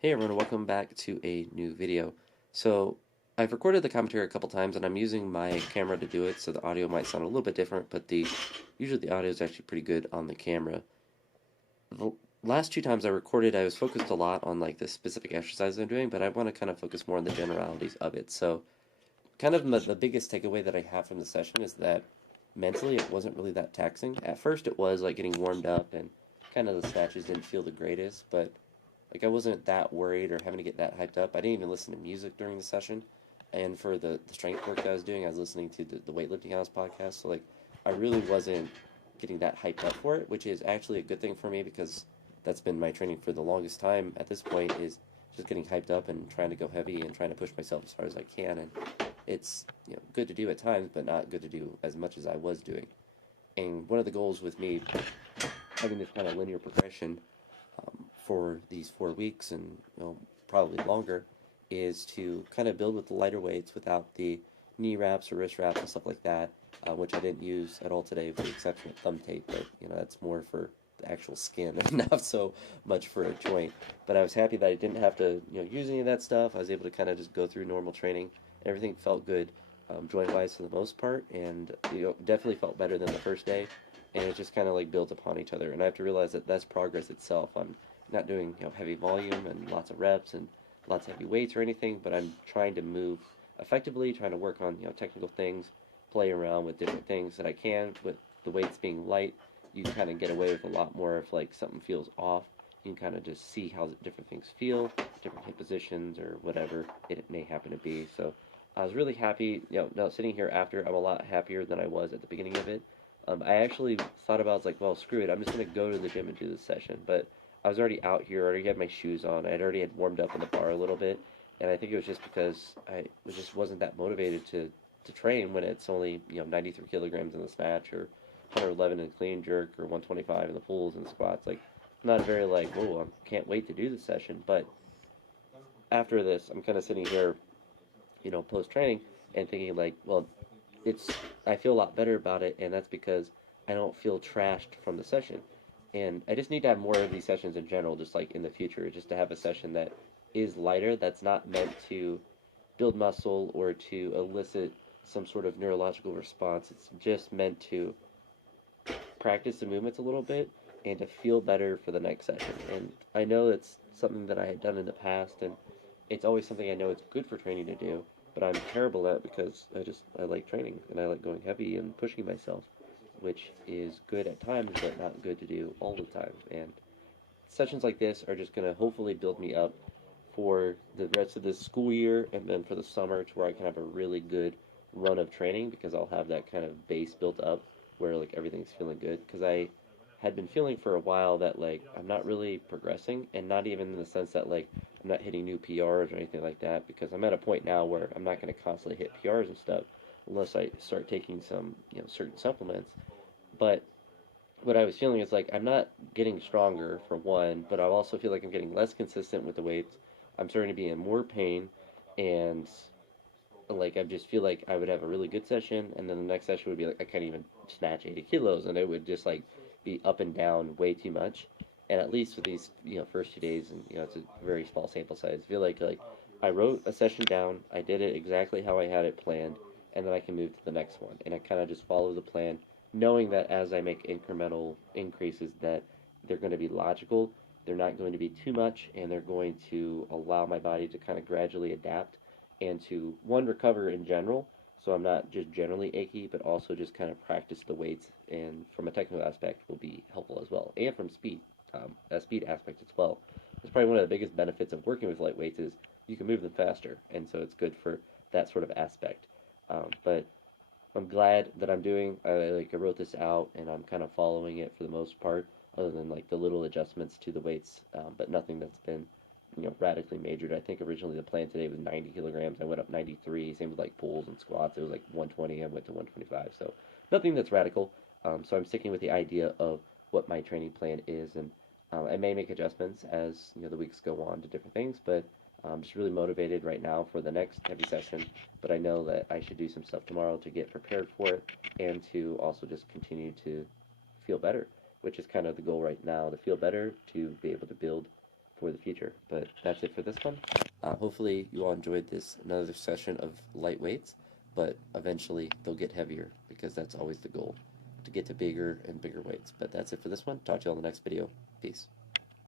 Hey everyone, welcome back to a new video. So, I've recorded the commentary a couple times and I'm using my camera to do it, so the audio might sound a little bit different, but usually the audio is actually pretty good on the camera. The last two times I recorded, I was focused a lot on like the specific exercises I'm doing, but I want to kind of focus more on the generalities of it. So, kind of the biggest takeaway that I have from the session is that mentally it wasn't really that taxing. At first it was like getting warmed up and kind of the snatches didn't feel the greatest, but like I wasn't that worried or having to get that hyped up. I didn't even listen to music during the session. And for the strength work that I was doing, I was listening to the Weightlifting House podcast. So like I really wasn't getting that hyped up for it, which is actually a good thing for me because that's been my training for the longest time at this point is just getting hyped up and trying to go heavy and trying to push myself as far as I can. And it's good to do at times, but not good to do as much as I was doing. And one of the goals with me having this kind of linear progression for these 4 weeks and probably longer is to kind of build with the lighter weights without the knee wraps or wrist wraps and stuff like that, which I didn't use at all today, with the exception of thumb tape. But that's more for the actual skin and not so much for a joint. But I was happy that I didn't have to use any of that stuff. I was able to kind of just go through normal training. Everything felt good, joint wise for the most part, and definitely felt better than the first day. And it just kind of like builds upon each other. And I have to realize that that's progress itself. I'm not doing heavy volume and lots of reps and lots of heavy weights or anything, but I'm trying to move effectively, trying to work on technical things, play around with different things that I can. With the weights being light, you can kind of get away with a lot more if like something feels off. You can kind of just see how different things feel, different hip positions or whatever it may happen to be. So I was really happy. Now sitting here after, I'm a lot happier than I was at the beginning of it. I actually thought about, I was like, well, screw it. I'm just going to go to the gym and do this session. But I was already out here, already had my shoes on. I already had warmed up in the bar a little bit, and I think it was just because just wasn't that motivated to train when it's only 93 kilograms in the snatch or 111 in the clean jerk or 125 in the pulls and squats. Like, I'm not very like, oh, I can't wait to do the session. But after this, I'm kind of sitting here, post training and thinking like, well, it's I feel a lot better about it, and that's because I don't feel trashed from the session. And I just need to have more of these sessions in general, just like in the future, just to have a session that is lighter, that's not meant to build muscle or to elicit some sort of neurological response. It's just meant to practice the movements a little bit and to feel better for the next session. And I know it's something that I had done in the past, and it's always something I know it's good for training to do, but I'm terrible at it because I like training and I like going heavy and pushing myself, which is good at times but not good to do all the time. And sessions like this are just going to hopefully build me up for the rest of this school year and then for the summer to where I can have a really good run of training because I'll have that kind of base built up where like everything's feeling good because I had been feeling for a while that like I'm not really progressing and not even in the sense that like I'm not hitting new PRs or anything like that because I'm at a point now where I'm not going to constantly hit PRs and stuff unless I start taking some certain supplements. But what I was feeling is like I'm not getting stronger for one, but I also feel like I'm getting less consistent with the weights. I'm starting to be in more pain, and like I just feel like I would have a really good session, and then the next session would be like I can't even snatch 80 kilos, and it would just like be up and down way too much. And at least with these first 2 days, and it's a very small sample size. I feel like I wrote a session down, I did it exactly how I had it planned, and then I can move to the next one, and I kind of just follow the plan, knowing that as I make incremental increases, that they're going to be logical. They're not going to be too much, and they're going to allow my body to kind of gradually adapt and to one recover in general so I'm not just generally achy but also just kind of practice the weights and from a technical aspect will be helpful as well and from speed a speed aspect as well. It's probably one of the biggest benefits of working with light weights is you can move them faster and so it's good for that sort of aspect. But I'm glad that I'm doing. I wrote this out and I'm kind of following it for the most part, other than like the little adjustments to the weights, but nothing that's been radically majored. I think originally the plan today was 90 kilograms. I went up 93. Same with like pulls and squats. It was like 120. I went to 125. So nothing that's radical. So I'm sticking with the idea of what my training plan is, and I may make adjustments as the weeks go on to different things, but I'm just really motivated right now for the next heavy session, but I know that I should do some stuff tomorrow to get prepared for it and to also just continue to feel better, which is kind of the goal right now, to feel better, to be able to build for the future. But that's it for this one. Hopefully you all enjoyed this another session of light weights, but eventually they'll get heavier because that's always the goal, to get to bigger and bigger weights. But that's it for this one. Talk to you all in the next video. Peace.